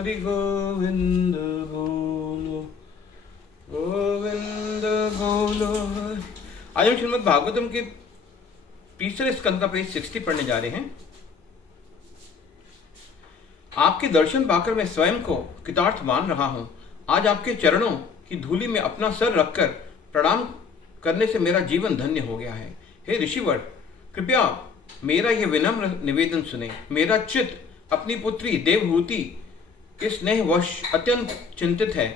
हरि गोविंद बोलो, गोविंद बोलो। आज हम श्रीमद् भागवतम के तीसरे स्कंद का पेज 60 पढ़ने जा रहे हैं। आपके दर्शन पाकर मैं स्वयं को कृतार्थ मान रहा हूं। आज आपके चरणों की धूलि में अपना सर रखकर प्रणाम करने से मेरा जीवन धन्य हो गया है। हे ऋषिवर, कृपया मेरा यह विनम्र निवेदन सुने। मेरा चित्त अपनी पुत्री देवहूति के स्नेहवश अत्यंत चिंतित है।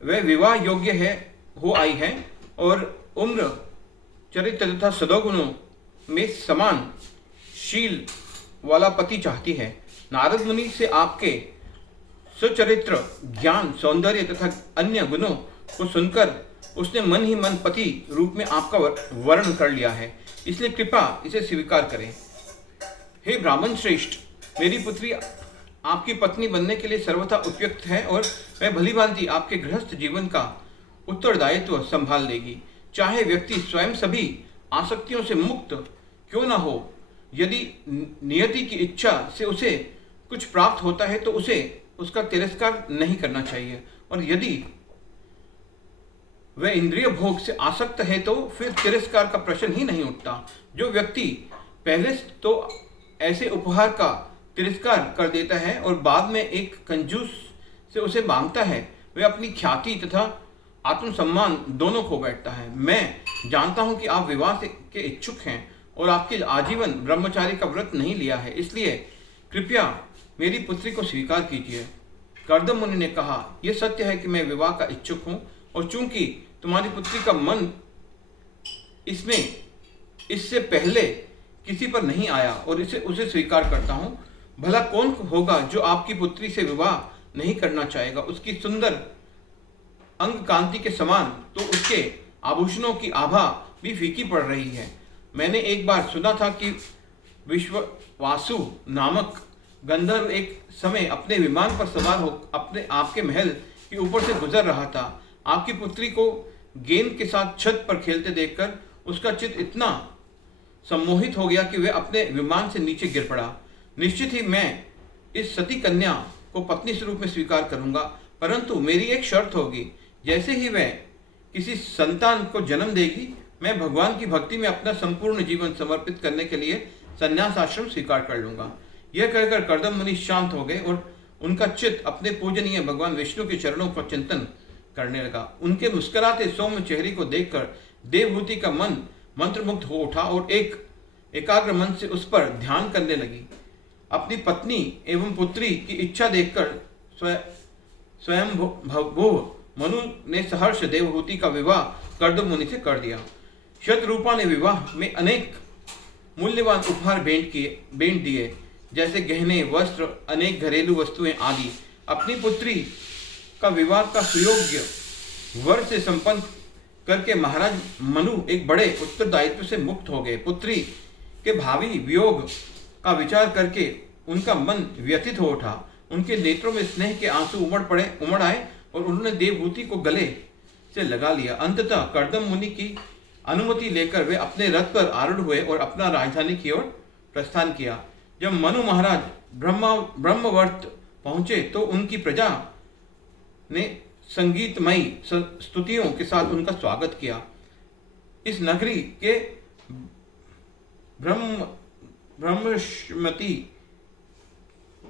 वह विवाह योग्य हो आई है और उम्र, चरित्र तथा सदोगुणों में समान शील वाला पति चाहती है। नारद मुनि से आपके सुचरित्र, ज्ञान, सौंदर्य तथा अन्य गुणों को सुनकर उसने मन ही मन पति रूप में आपका वर्ण कर लिया है, इसलिए कृपा इसे स्वीकार करें। हे ब्राह्मण श्रेष्ठ, मेरी पुत्री आपकी पत्नी बनने के लिए सर्वथा उपयुक्त है और वह भलीभांति आपके गृहस्थ जीवन का उत्तरदायित्व संभाल लेगी। चाहे व्यक्ति स्वयं सभी आसक्तियों से मुक्त क्यों न हो, यदि नियति की इच्छा से उसे कुछ प्राप्त होता है तो उसे उसका तिरस्कार नहीं करना चाहिए, और यदि वह इंद्रिय भोग से आसक्त है तो फिर तिरस्कार का प्रश्न ही नहीं उठता। जो व्यक्ति पहले तो ऐसे उपहार का तिरस्कार कर देता है और बाद में एक कंजूस से उसे मांगता है, वह अपनी ख्याति तथा आत्मसम्मान दोनों खो बैठता है। मैं जानता हूं कि आप विवाह के इच्छुक हैं और आपके आजीवन ब्रह्मचारी का व्रत नहीं लिया है, इसलिए कृपया मेरी पुत्री को स्वीकार कीजिए। कर्दम मुनि ने कहा, यह सत्य है कि मैं विवाह का इच्छुक हूं, और चूंकि तुम्हारी पुत्री का मन इससे पहले किसी पर नहीं आया और उसे स्वीकार करता हूं, भला कौन होगा जो आपकी पुत्री से विवाह नहीं करना चाहेगा। उसकी सुंदर अंग कांति के समान तो उसके आभूषणों की आभा भी फीकी पड़ रही है। मैंने एक बार सुना था कि विश्ववासु नामक गंधर्व एक समय अपने विमान पर सवार हो अपने आपके महल के ऊपर से गुजर रहा था। आपकी पुत्री को गेंद के साथ छत पर खेलते देखकर उसका चित्त इतना सम्मोहित हो गया कि वह अपने विमान से नीचे गिर पड़ा। निश्चित ही मैं इस सती कन्या को पत्नी स्वरूप में स्वीकार करूंगा, परंतु मेरी एक शर्त होगी। जैसे ही वह किसी संतान को जन्म देगी, मैं भगवान की भक्ति में अपना संपूर्ण जीवन समर्पित करने के लिए संन्यास आश्रम स्वीकार कर लूंगा। यह कहकर कर्दम मुनि शांत हो गए और उनका चित्त अपने पूजनीय भगवान विष्णु के चरणों पर चिंतन करने लगा। उनके मुस्कुराते सौम्य चेहरे को देखकर देवहूति का मन मंत्रमुग्ध हो उठा और एकाग्र मन से उस पर ध्यान करने लगी। अपनी पत्नी एवं पुत्री की इच्छा देखकर स्वयं मनु ने सहर्ष देवहूति का विवाह कर्दम मुनि से कर दिया। शतरूपा ने विवाह में अनेक मूल्यवान उपहार भेंट दिए, जैसे गहने, वस्त्र, अनेक घरेलू वस्तुएं आदि। अपनी पुत्री का विवाह का सुयोग्य वर से संपन्न करके महाराज मनु एक बड़े उत्तरदायित्व से मुक्त हो गए। पुत्री के भावी वियोग का विचार करके उनका मन व्यथित हो उठा। उनके नेत्रों में स्नेह के आंसू उमड़ आए और उन्होंने देवहूति को गले से लगा लिया। अंततः कर्दम मुनि की अनुमति लेकर वे अपने रथ पर आरूढ़ हुए और अपना राजधानी की ओर प्रस्थान किया। जब मनु महाराज ब्रह्मवर्त पहुंचे तो उनकी प्रजा ने संगीतमयी स्तुतियों के साथ उनका स्वागत किया। इस नगरी के ब्रह्मश्मति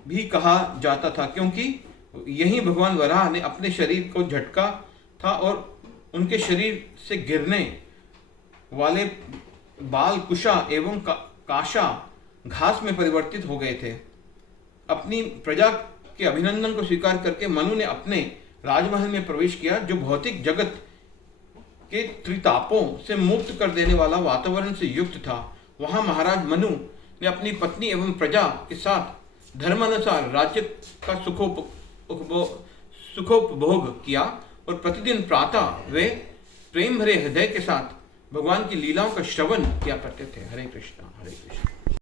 भी कहा जाता था, क्योंकि यही भगवान वराह ने अपने शरीर को झटका था और उनके शरीर से गिरने वाले बाल कुशा एवं काशा घास में परिवर्तित हो गए थे। अपनी प्रजा के अभिनंदन को स्वीकार करके मनु ने अपने राजमहल में प्रवेश किया, जो भौतिक जगत के त्रितापों से मुक्त कर देने वाला वातावरण से युक्त था। वहां महाराज मनु ने अपनी पत्नी एवं प्रजा के साथ धर्मानुसार राज्य का सुखोपभोग किया और प्रतिदिन प्रातः वे प्रेम भरे हृदय के साथ भगवान की लीलाओं का श्रवण किया करते थे। हरे कृष्णा हरे कृष्णा।